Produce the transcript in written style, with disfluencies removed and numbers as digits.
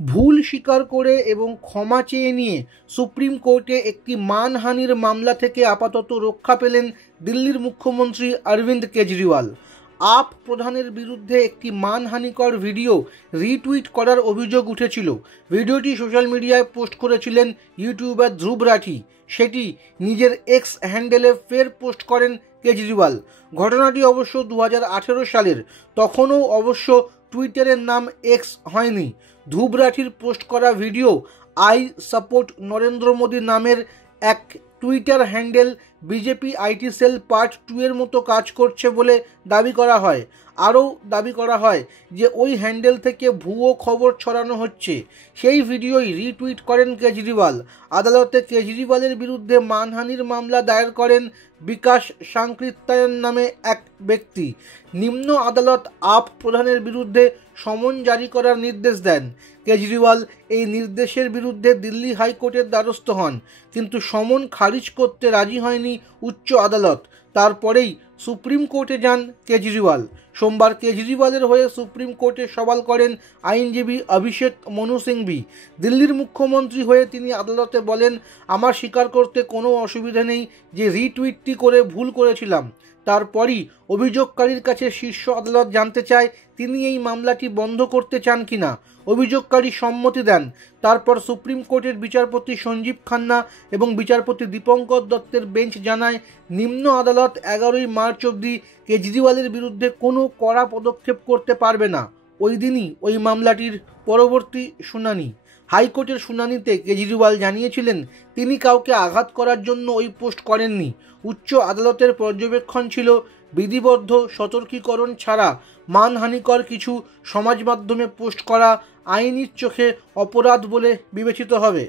ভুল স্বীকার করে এবং ক্ষমা চেয়ে নিয়ে সুপ্রিম কোর্টে একটি মানহানির মামলা থেকে আপাতত রক্ষা পেলেন দিল্লির মুখ্যমন্ত্রী অরবিন্দ কেজরিওয়াল। আপ প্রধানের বিরুদ্ধে একটি মানহানিকর ভিডিও রিটুইট করার অভিযোগ উঠেছিল। ভিডিওটি সোশ্যাল মিডিয়ায় পোস্ট করেছিলেন ইউটিউবার ধ্রুব রাঠি। সেটি নিজের এক্স হ্যান্ডেলে ফের পোস্ট করেন কেজরিওয়াল। ঘটনাটি অবশ্য 2018 সালের, তখনও অবশ্য টুইটারের নাম এক্স হয়নি। ধ্রুব রাঠির পোস্ট করা video I support Narendra Modi নামের এক Twitter handle BJP IT cell part 2 এর মতো কাজ করছে বলে দাবি করা হয়। আরও দাবি করা হয় যে ওই হ্যান্ডেল থেকে ভুয়ো খবর ছড়ানো হচ্ছে। সেই ভিডিওই রিটুইট করেন কেজরিওয়াল। আদালতে কেজরিওয়ালের বিরুদ্ধে মানহানির মামলা দায়ের করেন বিকাশ সাংকৃত্যায়ন নামে এক ব্যক্তি। নিম্ন আদালত আপ প্রধানের বিরুদ্ধে সমন জারি করার নির্দেশ দেন। কেজরিওয়াল এই নির্দেশের বিরুদ্ধে দিল্লি হাইকোর্টের দ্বারস্থ হন, কিন্তু সমন খারিজ করতে রাজি হয়নি উচ্চ আদালত। তারপরেই সুপ্রিম কোর্টে যান কেজরিওয়াল। সোমবার কেজরিওয়ালের হয়ে সুপ্রিম কোর্টে সওয়াল করেন আইনজীবী অভিষেক মনু সিংভি। দিল্লির মুখ্যমন্ত্রী হয়ে তিনি আদালতে বলেন, আমার স্বীকার করতে কোনো অসুবিধা নেই যে রিটুইটটি করে ভুল করেছিলাম। তারপরই অভিযোগকারীর কাছে শীর্ষ আদালত জানতে চায় তিনি এই মামলাটি বন্ধ করতে চান কিনা। অভিযোগকারী সম্মতি দেন। তারপর সুপ্রিম কোর্টের বিচারপতি সঞ্জীব খান্না এবং বিচারপতি দীপঙ্কর দত্তের বেঞ্চ জানায় নিম্ন আদালত 11ই মার্চ অবধি কেজরিওয়ালের বিরুদ্ধে কোনো কড়া পদক্ষেপ করতে পারবে না। ওই দিনই ওই মামলাটির পরবর্তী শুনানি। হাইকোর্টের শুনানিতে কেজরিওয়াল জানিয়েছিলেন তিনি কাউকে আঘাত করার জন্য ওই পোস্ট করেননি। উচ্চ আদালতের পর্যবেক্ষণ ছিল বিধিবদ্ধ সতর্কীকরণ ছাড়া মানহানিকর কিছু সমাজ মাধ্যমে পোস্ট করা আইনির চোখে অপরাধ বলে বিবেচিত হবে।